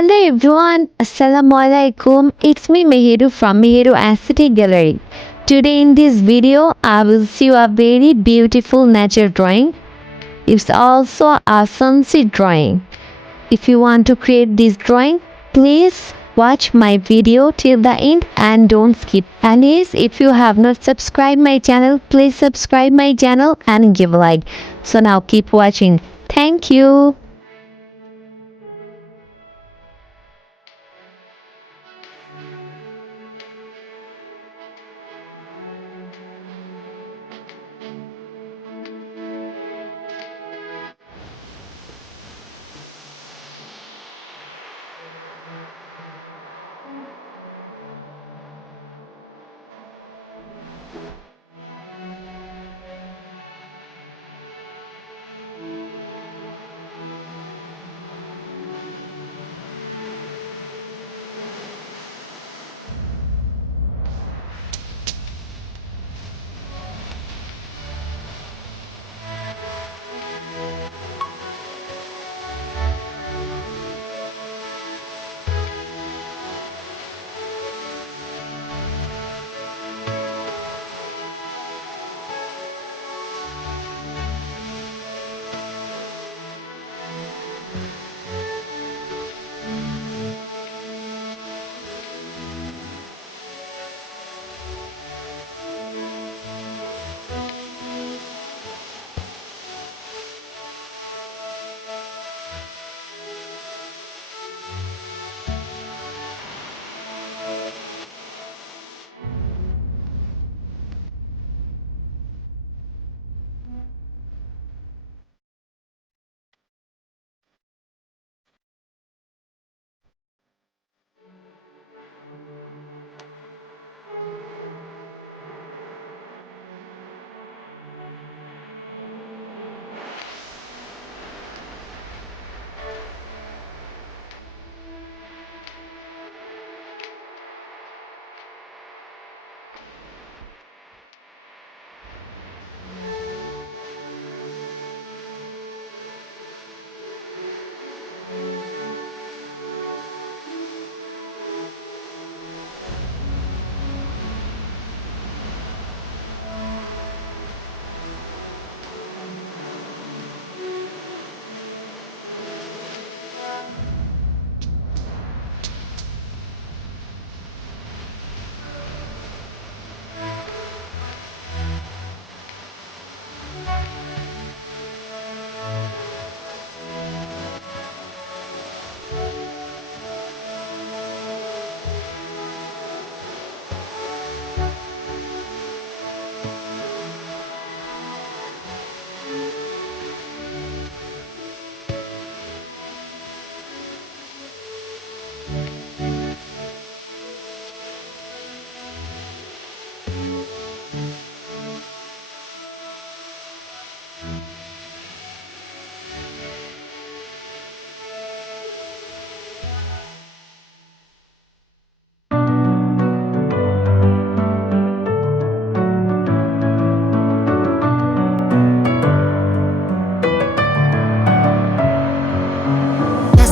Hello everyone, Assalamualaikum. It's me Meheru from Meheru Aesthetic Gallery. Today in this video, I will show you a very beautiful nature drawing. It's also a sunset drawing. If you want to create this drawing, please watch my video till the end and don't skip. And yes, if you have not subscribed my channel, please subscribe my channel and give a like. So now keep watching. Thank you.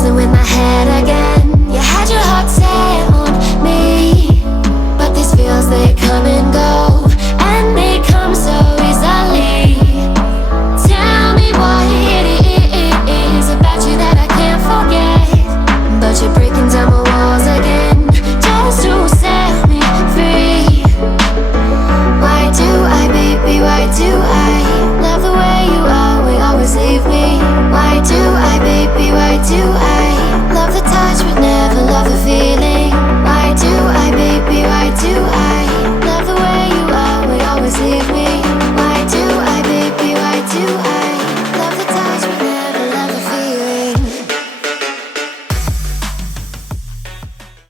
In my head again, you had your heart set on me, but these feels, they come and go, and they come so easily. Tell me what it is about you that I can't forget, but you're breaking down my walls again, just to set me free. Why do I, baby, why do I love the way you are, we always leave me? Why do I, baby, why do I